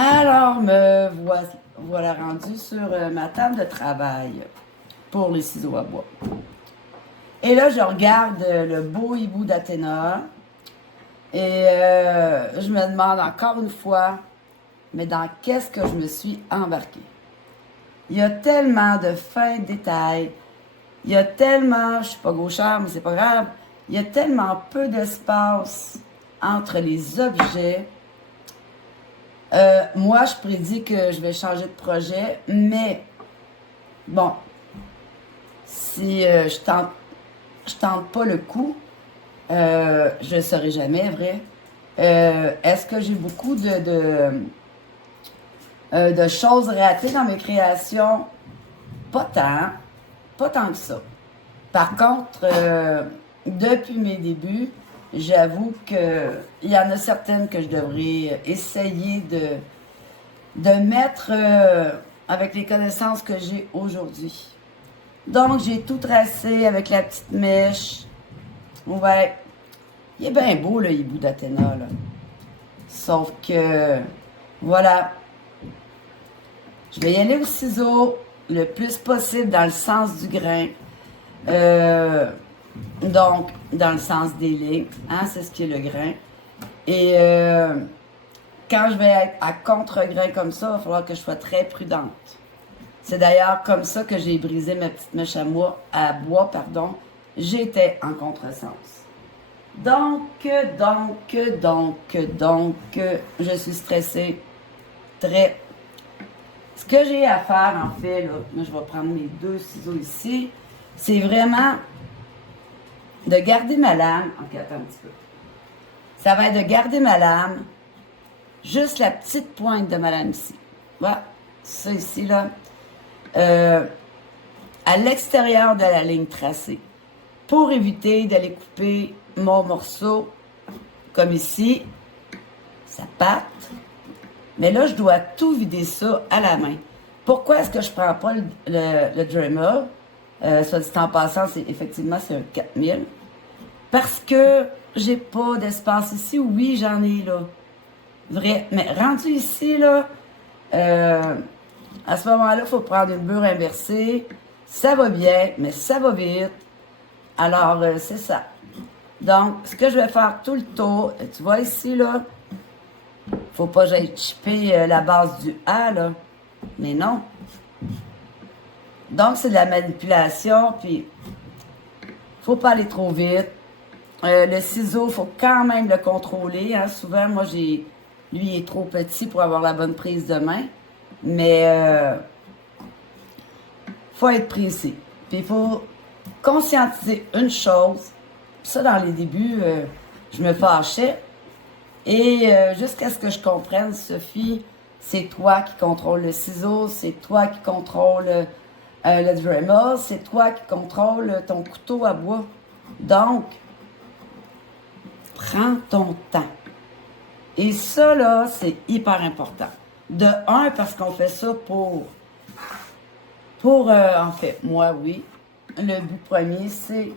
Alors, voilà rendu sur ma table de travail pour les ciseaux à bois. Et là, je regarde le beau hibou d'Athéna et je me demande encore une fois, mais dans qu'est-ce que je me suis embarquée? Il y a tellement de fins détails, il y a tellement, je suis pas gauchère, mais c'est pas grave, il y a tellement peu d'espace entre les objets. Moi, je prédis que je vais changer de projet, mais bon, si je tente pas le coup, je ne saurai jamais, vrai. Est-ce que j'ai beaucoup de choses ratées dans mes créations? Pas tant, pas tant que ça. Par contre, depuis mes débuts, j'avoue qu'il y en a certaines que je devrais essayer de mettre avec les connaissances que j'ai aujourd'hui. Donc, j'ai tout tracé avec la petite mèche. Ouais, il est bien beau, le hibou d'Athéna, là. Sauf que, voilà, je vais y aller au ciseau le plus possible dans le sens du grain. Donc, dans le sens des lignes, hein, c'est ce qui est le grain. Et quand je vais être à contre-grain comme ça, il va falloir que je sois très prudente. C'est d'ailleurs comme ça que j'ai brisé ma petite mèche à bois, pardon. J'étais en contresens. Donc, je suis stressée. Très. Ce que j'ai à faire, en fait, là, je vais prendre mes deux ciseaux ici, c'est vraiment de garder ma lame. Ok, attends un petit peu. Ça va être de garder ma lame, juste la petite pointe de ma lame ici. Voilà, ça ici, là. À l'extérieur de la ligne tracée, pour éviter d'aller couper mon morceau, comme ici, sa patte. Mais là, je dois tout vider ça à la main. Pourquoi est-ce que je prends pas le Dremel? Soit dit en passant, effectivement, c'est un 4000. Parce que j'ai pas d'espace ici. Oui, j'en ai là. Vrai. Mais rendu ici, là, à ce moment-là, il faut prendre une bure inversée. Ça va bien, mais ça va vite. Alors, c'est ça. Donc, ce que je vais faire tout le tour, tu vois ici, là, faut pas que j'aille chipper la base du A, là. Mais non. Donc, c'est de la manipulation, puis faut pas aller trop vite. Le ciseau, faut quand même le contrôler. Hein. Souvent, moi, lui, il est trop petit pour avoir la bonne prise de main. Mais faut être précis. Puis il faut conscientiser une chose. Ça, dans les débuts, je me fâchais. Et jusqu'à ce que je comprenne, Sophie, c'est toi qui contrôle le ciseau, c'est toi qui contrôle le Dremel, c'est toi qui contrôle ton couteau à bois. Donc, prends ton temps. Et ça, là, c'est hyper important. De un, parce qu'on fait ça en fait, moi, oui. Le but premier, c'est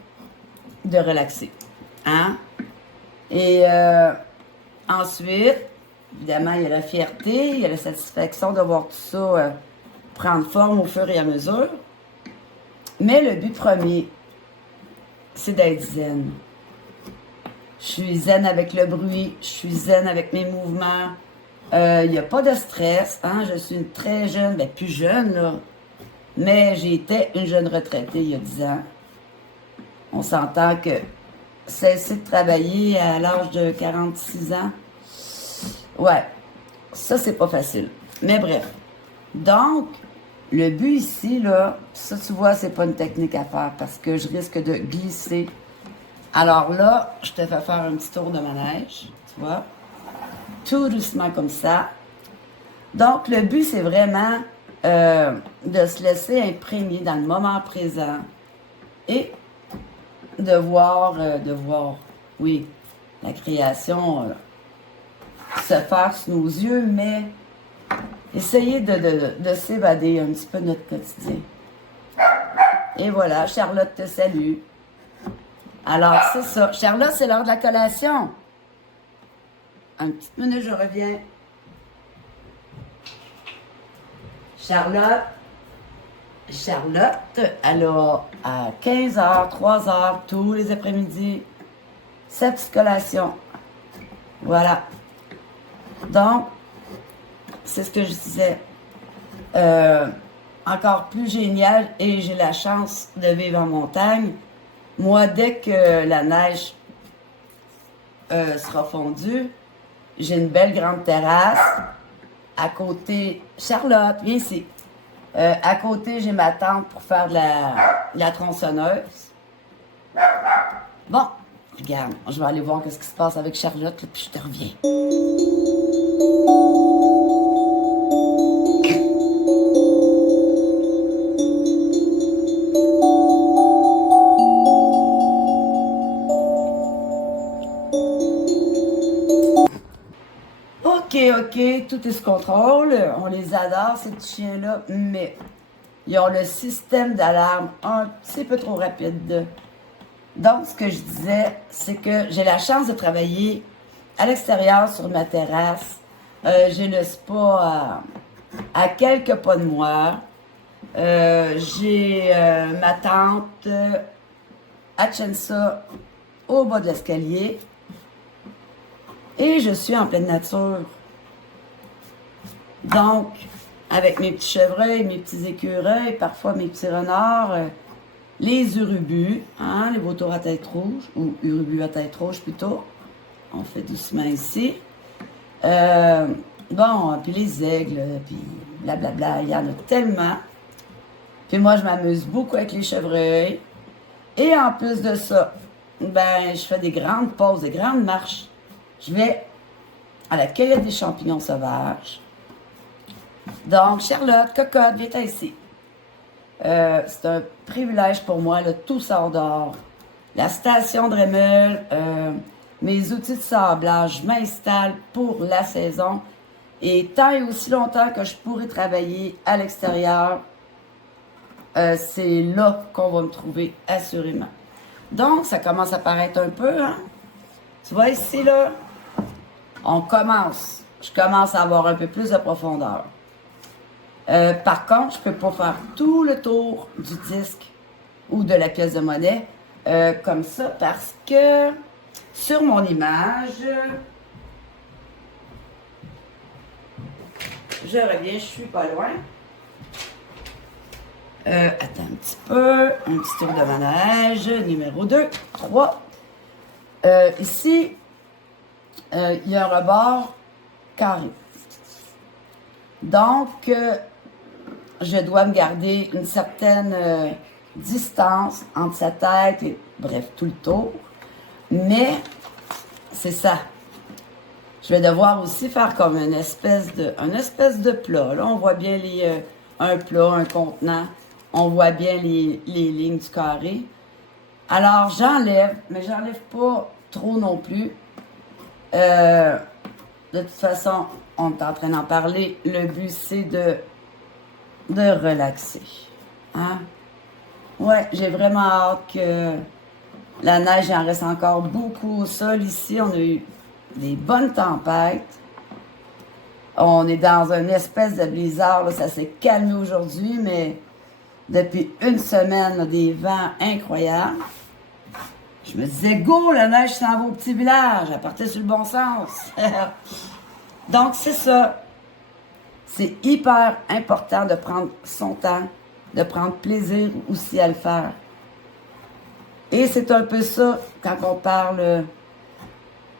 de relaxer. Hein? Et ensuite, évidemment, il y a la fierté, il y a la satisfaction de voir tout ça prendre forme au fur et à mesure. Mais le but premier, c'est d'être zen. Je suis zen avec le bruit, je suis zen avec mes mouvements. Il n'y a pas de stress. Hein? Je suis une très jeune, ben plus jeune, là. Mais j'étais une jeune retraitée il y a 10 ans. On s'entend que cesser de travailler à l'âge de 46 ans, ouais, ça, c'est pas facile. Mais bref. Donc, le but ici, là, ça, tu vois, c'est pas une technique à faire parce que je risque de glisser. Alors là, je te fais faire un petit tour de manège, tu vois. Tout doucement comme ça. Donc, le but, c'est vraiment de se laisser imprégner dans le moment présent et de voir, oui, la création se faire sous nos yeux, mais essayer de s'évader un petit peu de notre quotidien. Et voilà, Charlotte te salue. Alors, c'est ça. Charlotte, c'est l'heure de la collation. Un petit minute, je reviens. Charlotte, elle a à 15h, 3h, tous les après-midi, sa psycholocation. Voilà. Donc, c'est ce que je disais. Encore plus génial, et j'ai la chance de vivre en montagne. Moi, dès que la neige sera fondue, j'ai une belle grande terrasse. À côté, Charlotte, viens ici. À côté, j'ai ma tante pour faire de la tronçonneuse. Bon, regarde, je vais aller voir ce qui se passe avec Charlotte, là, puis je te reviens. OK, tout est sous contrôle. On les adore, ces petits chiens-là, mais ils ont le système d'alarme un petit peu trop rapide. Donc, ce que je disais, c'est que j'ai la chance de travailler à l'extérieur sur ma terrasse. J'ai le spa à quelques pas de moi. J'ai ma tante à Chensa au bas de l'escalier. Et je suis en pleine nature. Donc, avec mes petits chevreuils, mes petits écureuils, parfois mes petits renards, les urubus, hein, les vautours à tête rouge, ou urubus à tête rouge plutôt. On fait doucement ici. Bon, puis les aigles, puis blablabla, il y en a tellement. Puis moi, je m'amuse beaucoup avec les chevreuils. Et en plus de ça, ben, je fais des grandes pauses, des grandes marches. Je vais à la cueillette des champignons sauvages. Donc, Charlotte, cocotte, viens ici. C'est un privilège pour moi, là, tout sort dehors. La station de Dremel, mes outils de sablage, je m'installe pour la saison. Et tant et aussi longtemps que je pourrai travailler à l'extérieur, c'est là qu'on va me trouver, assurément. Donc, ça commence à paraître un peu, hein? Tu vois ici, là, je commence à avoir un peu plus de profondeur. Par contre, je ne peux pas faire tout le tour du disque ou de la pièce de monnaie comme ça parce que sur mon image, je reviens, je suis pas loin. Attends un petit peu, un petit tour de manège, numéro 2, 3. Ici, il y a un rebord carré. Donc, je dois me garder une certaine distance entre sa tête et, bref, tout le tour. Mais, c'est ça. Je vais devoir aussi faire comme une espèce de plat. Là, on voit bien un plat, un contenant. On voit bien les lignes du carré. Alors, j'enlève, mais j'enlève pas trop non plus. De toute façon, on est en train d'en parler. Le but, c'est de relaxer. Hein? Ouais, j'ai vraiment hâte que la neige, il en reste encore beaucoup au sol ici. On a eu des bonnes tempêtes. On est dans une espèce de blizzard. Là, ça s'est calmé aujourd'hui, mais depuis une semaine, on a des vents incroyables. Je me disais, go, la neige s'en va au petit village. Elle partait sur le bon sens. Donc, c'est ça. C'est hyper important de prendre son temps, de prendre plaisir aussi à le faire. Et c'est un peu ça, quand on parle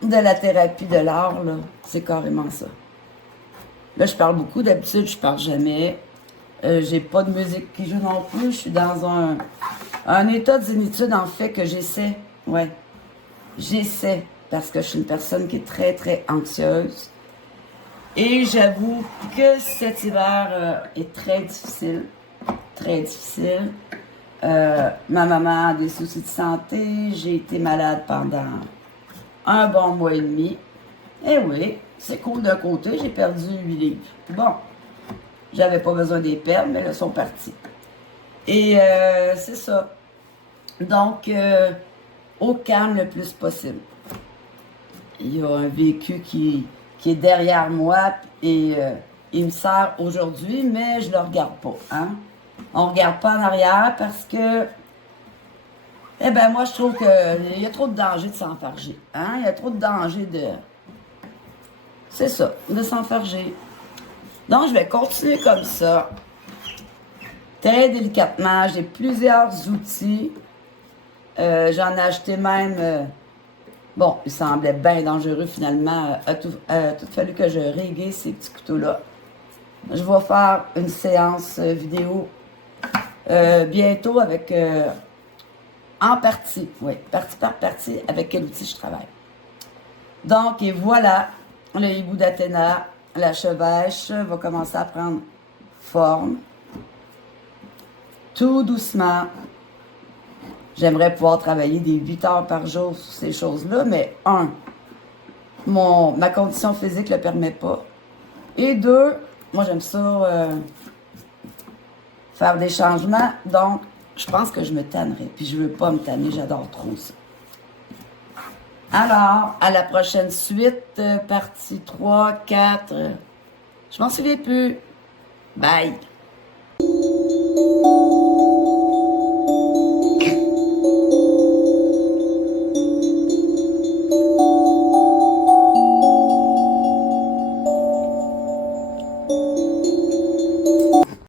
de la thérapie de l'art, là, c'est carrément ça. Là, je parle beaucoup, d'habitude, je parle jamais. J'ai pas de musique qui joue non plus. Je suis dans un état de zénitude, en fait, que j'essaie. Ouais, j'essaie, parce que je suis une personne qui est très, très anxieuse. Et j'avoue que cet hiver est très difficile. Très difficile. Ma maman a des soucis de santé. J'ai été malade pendant un bon mois et demi. Eh oui, c'est cool d'un côté, j'ai perdu 8 livres. Bon, j'avais pas besoin de les perdre, mais là, ils sont partis. Et c'est ça. Donc, au calme le plus possible. Il y a un vécu qui est derrière moi et il me sert aujourd'hui, mais je le regarde pas. Hein? On regarde pas en arrière parce que, eh ben moi, je trouve qu'il y a trop de danger de s'enfarger. Hein? Il y a trop de danger de... C'est ça, de s'enfarger. Donc, je vais continuer comme ça. Très délicatement. J'ai plusieurs outils. J'en ai acheté même... bon, il semblait bien dangereux finalement. Il a tout fallu que je réguise ces petits couteaux-là. Je vais faire une séance vidéo bientôt avec... en partie, oui, partie par partie, avec quel outil je travaille. Donc, et voilà, le hibou d'Athéna, la chevêche va commencer à prendre forme. Tout doucement. J'aimerais pouvoir travailler des 8 heures par jour sur ces choses-là, mais ma condition physique ne le permet pas. Et 2, moi j'aime ça faire des changements, donc je pense que je me tannerai. Puis je veux pas me tanner, j'adore trop ça. Alors, à la prochaine suite, partie 3, 4, je m'en souviens plus. Bye!